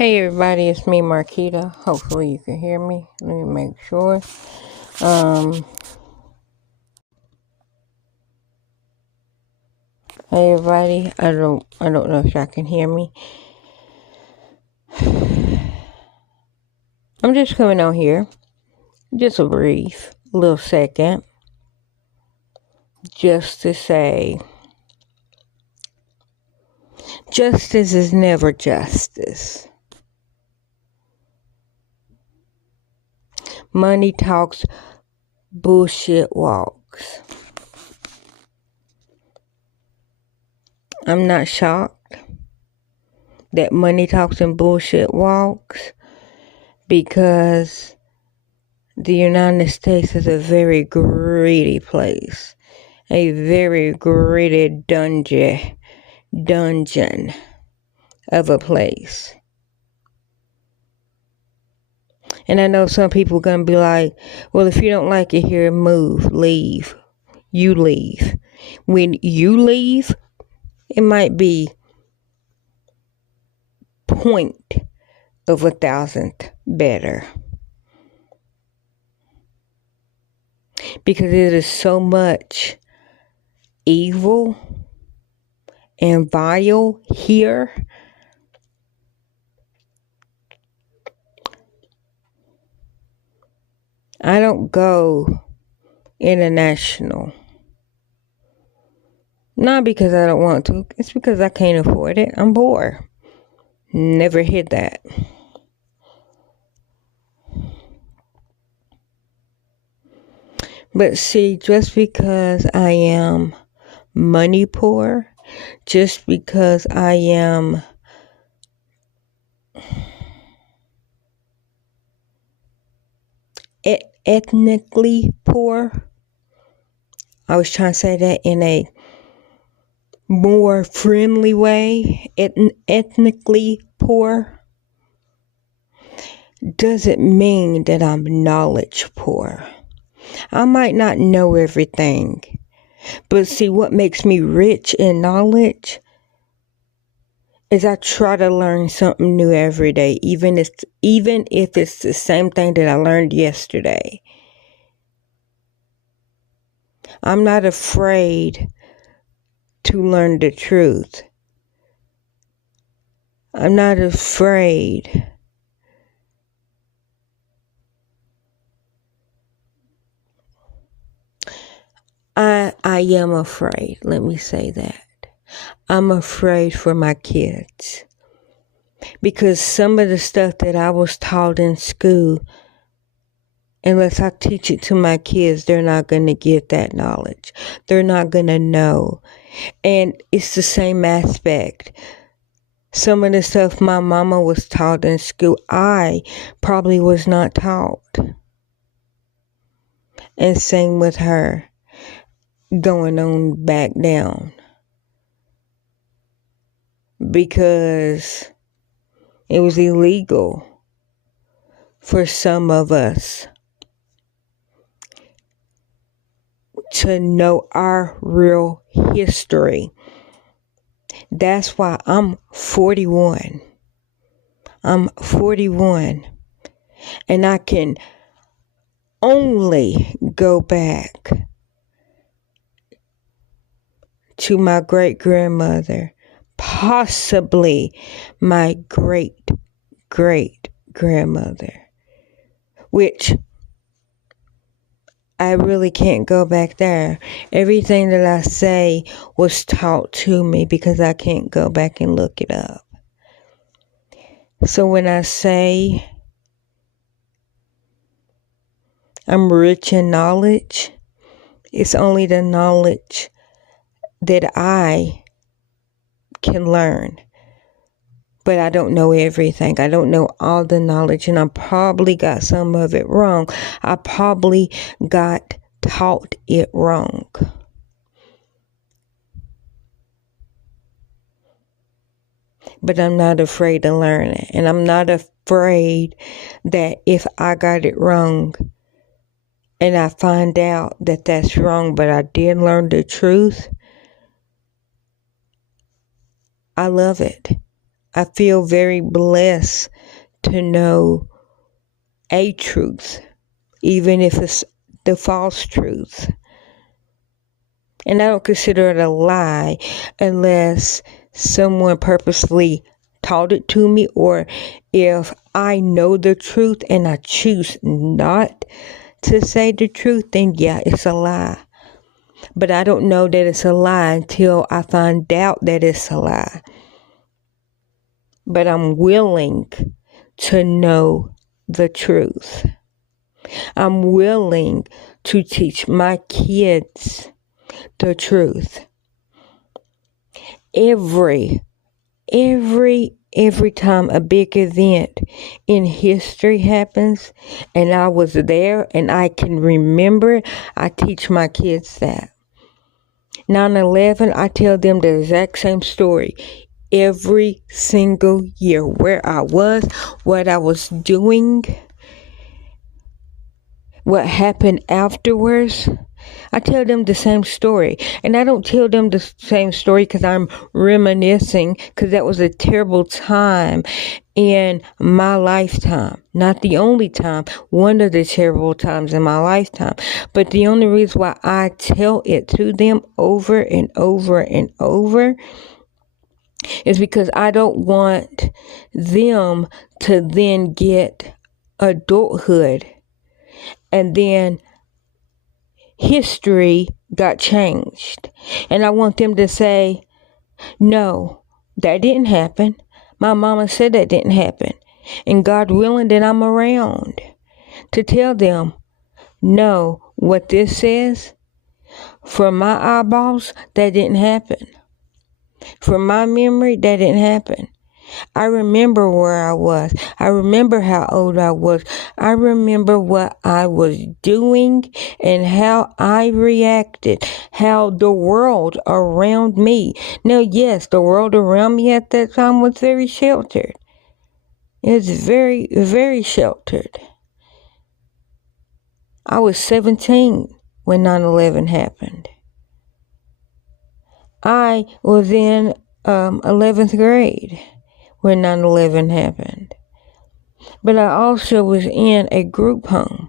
Hey everybody, it's me, Marquita. Hopefully you can hear me. Let me make sure. Hey everybody, I don't know if y'all can hear me. I'm just coming on here, just a brief little second, just to say, justice is never justice. Money talks, bullshit walks. I'm not shocked that money talks and bullshit walks, because the United States is a very greedy place. A very greedy dungeon of a place. And I know some people are going to be like, well, if you don't like it here, leave. You leave. When you leave, it might be 0.1,000 better. Because it is so much evil and vile here. I don't go international. Not because I don't want to. It's because I can't afford it. I'm poor. Never hid that. But see, just because I am money poor, just because I am ethnically poor, I was trying to say that in a more friendly way, ethnically poor, doesn't mean that I'm knowledge poor. I might not know everything, but see, what makes me rich in knowledge is I try to learn something new every day, even if it's the same thing that I learned yesterday. I'm not afraid to learn the truth. I'm not afraid I am afraid. Let me say that. I'm afraid for my kids. Because some of the stuff that I was taught in school, unless I teach it to my kids, they're not going to get that knowledge. They're not going to know. And it's the same aspect. Some of the stuff my mama was taught in school, I probably was not taught. And same with her. Going on back down, because it was illegal for some of us to know our real history. That's why I'm 41. I'm 41, and I can only go back to my great-grandmother, possibly my great-great-grandmother, which I really can't go back there. Everything that I say was taught to me because I can't go back and look it up. So when I say I'm rich in knowledge, it's only the knowledge that I can learn. But I don't know everything. I don't know all the knowledge, and I probably got some of it wrong. I probably got taught it wrong. But I'm not afraid to learn it. And I'm not afraid that if I got it wrong and I find out that that's wrong, but I did learn the truth, I love it. I feel very blessed to know a truth, even if it's the false truth. And I don't consider it a lie unless someone purposely taught it to me, or if I know the truth and I choose not to say the truth, then yeah, it's a lie. But I don't know that it's a lie until I find out that it's a lie. But I'm willing to know the truth. I'm willing to teach my kids the truth. Every time a big event in history happens and I was there and I can remember it, I teach my kids that. 9/11, I tell them the exact same story every single year, where I was, what I was doing, what happened afterwards. I tell them the same story. And I don't tell them the same story because I'm reminiscing, because that was a terrible time in my lifetime. Not the only time, one of the terrible times in my lifetime. But the only reason why I tell it to them over and over and over is because I don't want them to then get adulthood and then history got changed. And I want them to say, no, that didn't happen. My mama said that didn't happen. And God willing that I'm around to tell them, no, what this says, from my eyeballs, that didn't happen. From my memory, that didn't happen. I remember where I was. I remember how old I was. I remember what I was doing and how I reacted, how the world around me. Now, yes, the world around me at that time was very sheltered. It was very, very sheltered. I was 17 when 9/11 happened. I was in 11th grade when 9/11 happened. But I also was in a group home.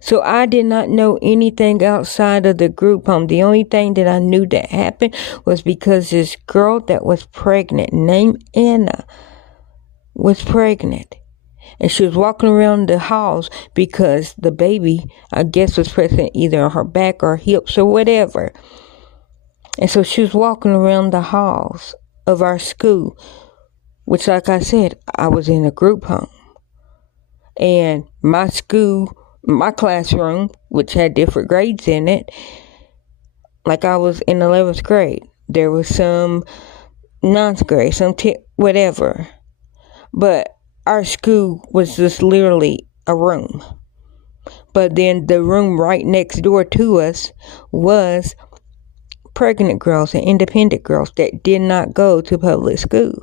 So I did not know anything outside of the group home. The only thing that I knew that happened was because this girl that was pregnant, named Anna, was pregnant. And she was walking around the halls because the baby, I guess, was present either on her back or hips or whatever. And so she was walking around the halls of our school, which, like I said, I was in a group home. And my school, my classroom, which had different grades in it, like I was in 11th grade. There was some 9th grade, some whatever. But our school was just literally a room. But then the room right next door to us was pregnant girls and independent girls that did not go to public school.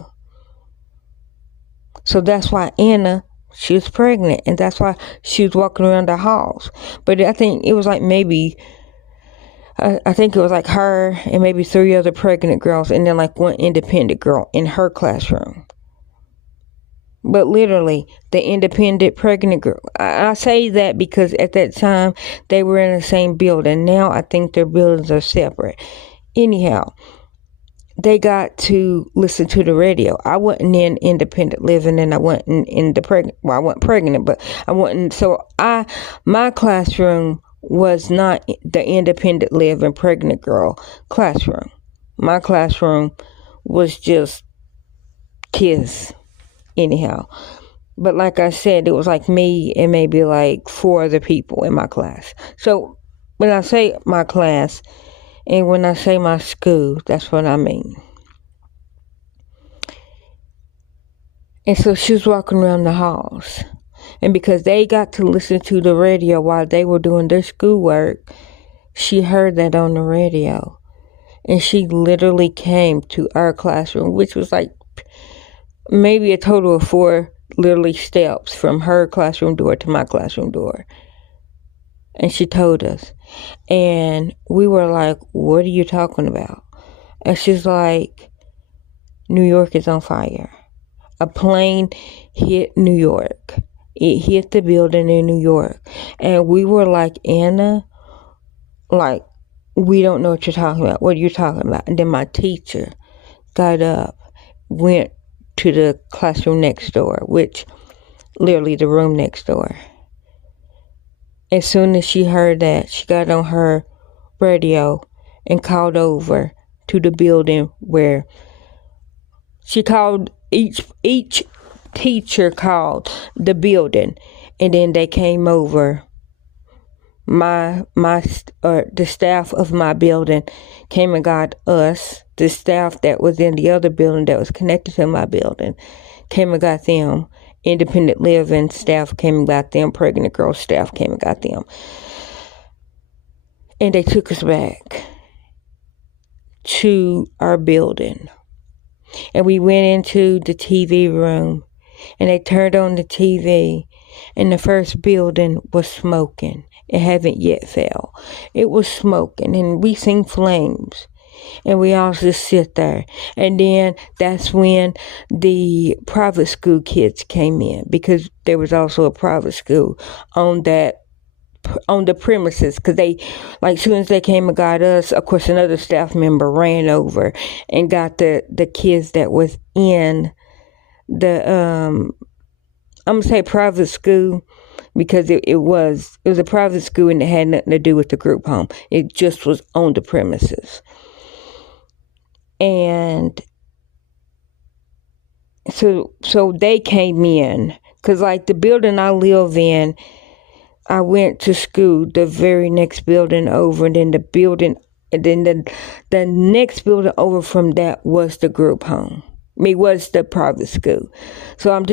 So that's why Anna, she was pregnant, and that's why she was walking around the halls. But I think it was like maybe, I think it was like her and maybe 3 other pregnant girls, and then like one independent girl in her classroom. But literally, the independent pregnant girl, I say that because at that time, they were in the same building. Now, I think their buildings are separate. Anyhow, they got to listen to the radio. I wasn't in independent living, and I wasn't in the pregnant. Well, I wasn't pregnant, but I wasn't. So my classroom was not the independent living pregnant girl classroom. My classroom was just kids. Anyhow, but like I said, it was like me and maybe like 4 other people in my class. So when I say my class and when I say my school, that's what I mean. And so she was walking around the halls. And because they got to listen to the radio while they were doing their schoolwork, she heard that on the radio. And she literally came to our classroom, which was like maybe a total of 4 literally steps from her classroom door to my classroom door. And she told us. And we were like, what are you talking about? And she's like, New York is on fire. a plane hit New York. It hit the building in New York. And we were like, Anna, like, we don't know what you're talking about. What are you talking about? And then my teacher got up, went to the classroom next door, which literally the room next door. As soon as she heard that, she got on her radio and called over to the building where she called each teacher called the building, and then they came over. The staff of my building came and got us. The staff that was in the other building that was connected to my building came and got them. Independent living staff came and got them. Pregnant girl staff came and got them. And they took us back to our building. And we went into the TV room, and they turned on the TV, and the first building was smoking. It hadn't yet fell. It was smoking, and we seen flames, and we all just sit there. And then that's when the private school kids came in, because there was also a private school on the premises, because they, like, as soon as they came and got us, of course another staff member ran over and got the kids that was in the I'm gonna say private school, because it was a private school and it had nothing to do with the group home. It just was on the premises. And so they came in, because like the building I live in, I went to school the very next building over, and then the next building over from that was the group home. It was the private school. So I'm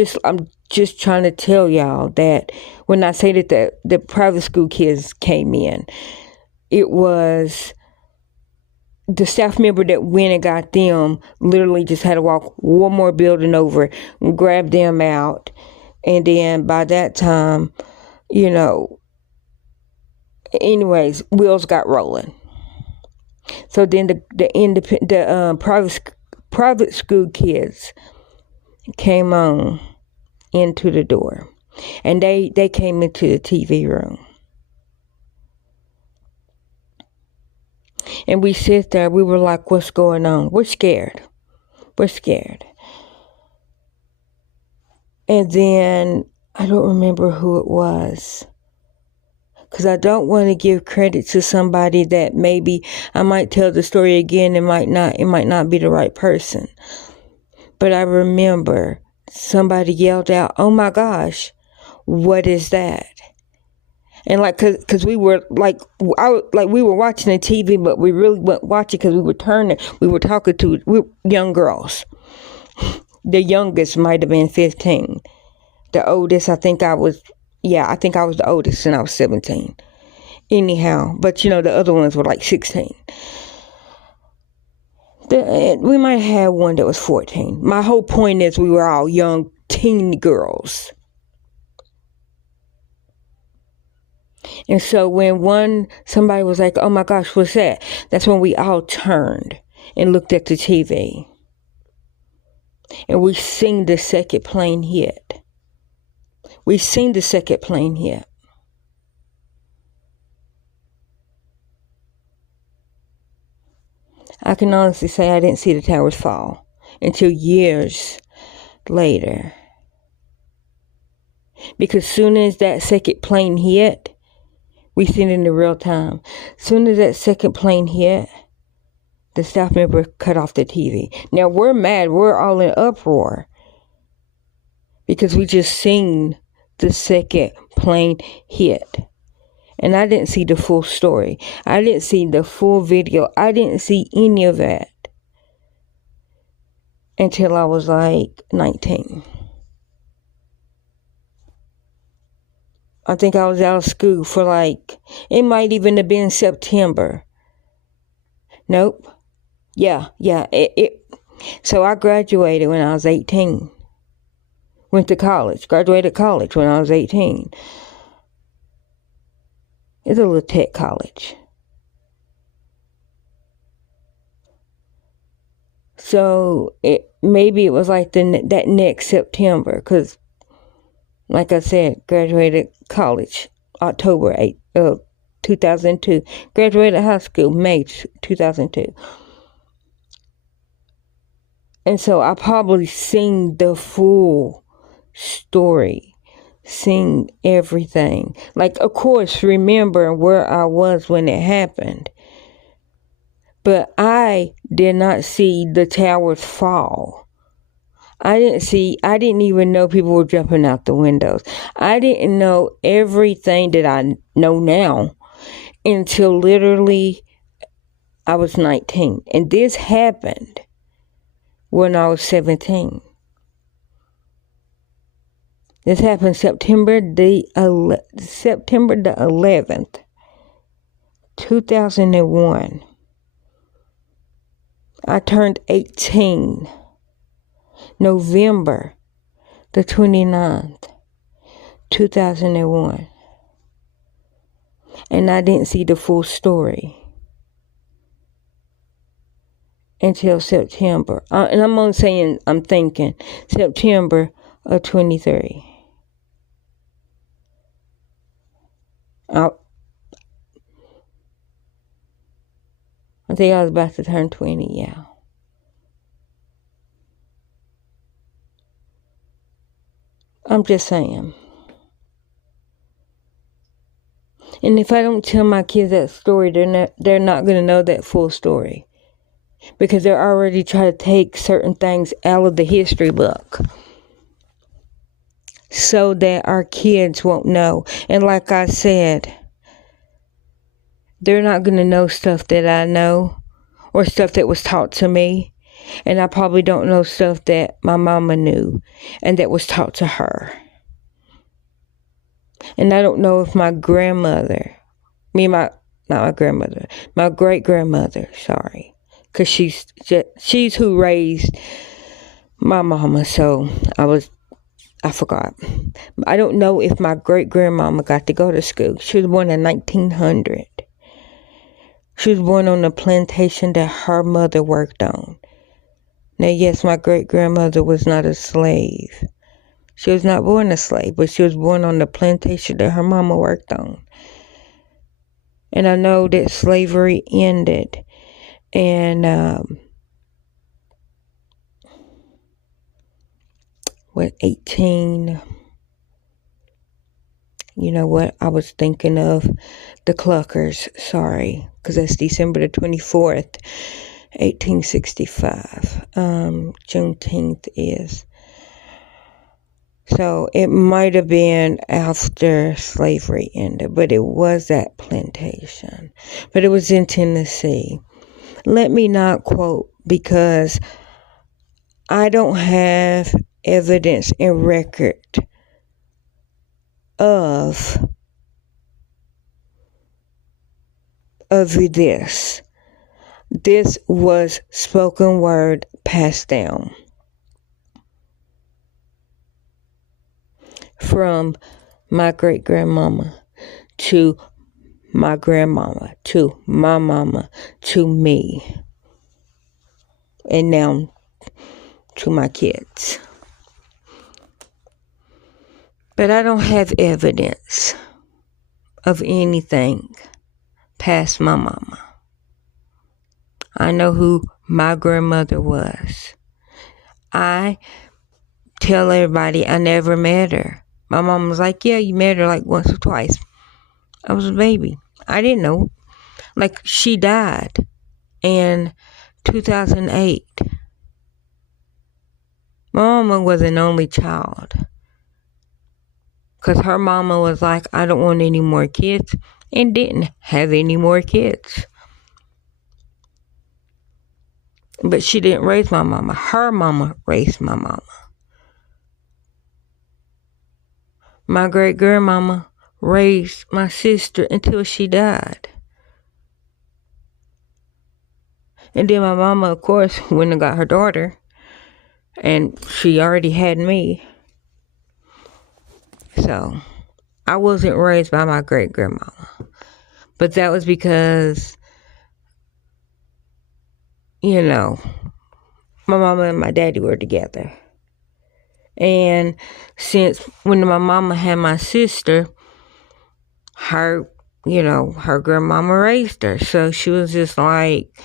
just trying to tell y'all that when I say that the private school kids came in, it was the staff member that went and got them literally just had to walk one more building over and grab them out. And then by that time, anyways, wheels got rolling. So then the private school kids came on into the door, and they came into the TV room. And we sit there, we were like, what's going on? We're scared. And then, I don't remember who it was, because I don't want to give credit to somebody that maybe I might tell the story again, it might not be the right person. But I remember somebody yelled out, oh my gosh, what is that? And like, cause we were like, we were watching the TV, but we really weren't watching, because we were talking to young girls. The youngest might have been 15. The oldest, I think I was the oldest, and I was 17. Anyhow, but the other ones were like 16. We might have had one that was 14. My whole point is we were all young teen girls. And so when somebody was like, oh my gosh, what's that? That's when we all turned and looked at the TV. And we seen the second plane hit. I can honestly say I didn't see the towers fall until years later. Because soon as that second plane hit, we seen it in the real time. Soon as that second plane hit, the staff member cut off the TV. Now we're mad. We're all in uproar, because we just seen the second plane hit. And I didn't see the full story. I didn't see the full video. I didn't see any of that until I was like 19. I think I was out of school for like, it might even have been September. Nope. Yeah. So I graduated when I was 18. Went to college. Graduated college when I was 18. It's a little tech college. So maybe it was like that next September, because like I said, graduated college October 8th, 2002. Graduated high school May 2002. And so I probably seen the full story, seen everything. Like, of course, remember where I was when it happened. But I did not see the towers fall. I didn't even know people were jumping out the windows. I didn't know everything that I know now until literally I was 19. And this happened when I was 17. This happened September the 11th, 2001. I turned 18. November the 29th, 2001. And I didn't see the full story until September. And I'm only saying, I'm thinking September of 23. I think I was about to turn 20, yeah. I'm just saying. And if I don't tell my kids that story, they're not going to know that full story. Because they're already trying to take certain things out of the history book so that our kids won't know. And like I said, they're not going to know stuff that I know or stuff that was taught to me. And I probably don't know stuff that my mama knew and that was taught to her. And I don't know if my grandmother, not my grandmother, my great-grandmother, sorry. Because she's who raised my mama, so I forgot. I don't know if my great-grandmama got to go to school. She was born in 1900. She was born on the plantation that her mother worked on. Now, yes, my great-grandmother was not a slave. She was not born a slave, but she was born on the plantation that her mama worked on. And I know that slavery ended. And, 18, you know what, I was thinking of the Cluckers, sorry, because that's December the 24th, 1865, Juneteenth is. So it might have been after slavery ended, but it was that plantation. But it was in Tennessee. Let me not quote because I don't have evidence and record of this. This was spoken word passed down from my great-grandmama to my grandmama to my mama to me and now to my kids. But I don't have evidence of anything past my mama. I know who my grandmother was. I tell everybody I never met her. My mom was like, yeah, you met her like once or twice. I was a baby. I didn't know. Like, she died in 2008. My mama was an only child. Because her mama was like, I don't want any more kids. And didn't have any more kids. But she didn't raise my mama. Her mama raised my mama. My great-grandmama raised my sister until she died. And then my mama, of course, went and got her daughter. And she already had me. So, I wasn't raised by my great-grandmama. But that was because, you know, my mama and my daddy were together. And since when my mama had my sister, her grandmama raised her. So she was just like,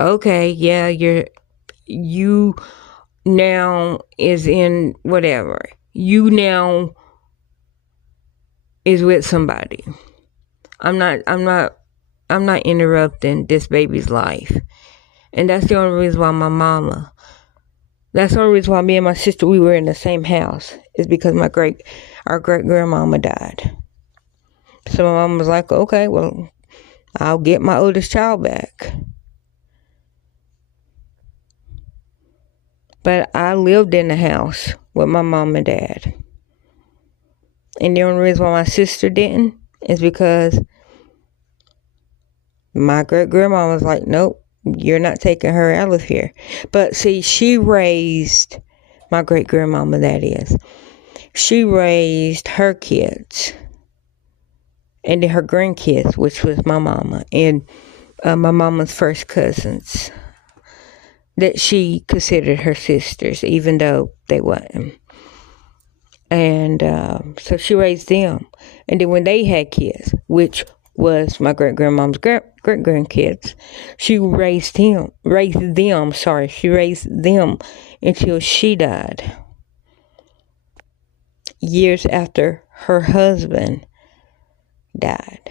okay, yeah, you now is in whatever. You now is with somebody. I'm not interrupting this baby's life. And that's the only reason why that's the only reason why me and my sister, we were in the same house, is because our great grandmama died. So my mom was like, okay, well, I'll get my oldest child back. But I lived in the house with my mom and dad. And the only reason why my sister didn't is because my great grandma was like, nope, you're not taking her out of here. But see, she raised my great grandmama, that is. She raised her kids and then her grandkids, which was my mama and my mama's first cousins that she considered her sisters, even though they weren't. And so she raised them. And then when they had kids, which was my great-grandmom's great-grandkids, she raised them until she died. Years after her husband died.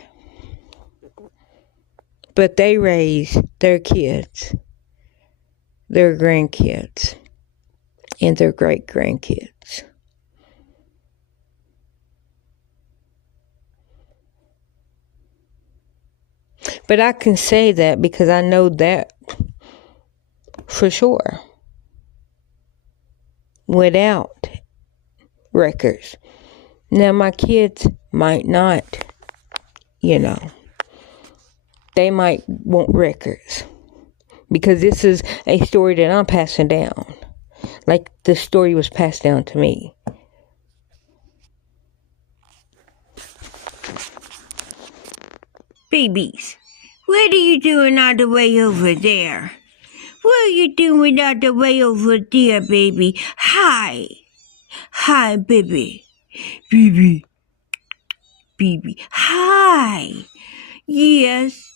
But they raised their kids, their grandkids, and their great-grandkids. But I can say that because I know that for sure. Without records. Now my kids might not, they might want records. Because this is a story that I'm passing down. Like the story was passed down to me. Babies, what are you doing all the way over there? What are you doing all the way over there, baby? Hi. Hi, baby. Baby. Baby. Hi. Yes.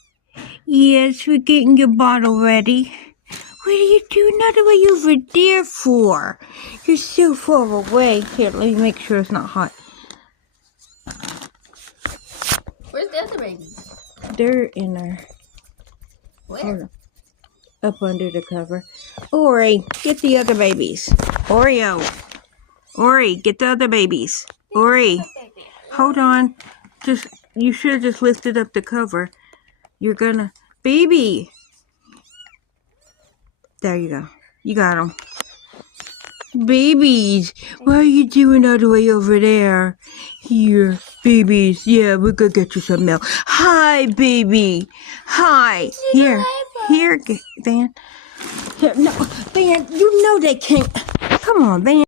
Yes, we're getting your bottle ready. What are you doing all the way over there for? You're so far away. Here, let me make sure it's not hot. Where's the other babies? They're in there. Where? Up under the cover. Ori, get the other babies. Oreo. Ori, get the other babies. Ori, hold on. You should have just lifted up the cover. You're gonna... Baby! There you go. You got them. Babies! What are you doing all the way over there? Here, babies. Yeah, we're gonna get you some milk. Hi, baby! Hi! Here, Van. Here, no, Van, you know they can't... Come on, Van.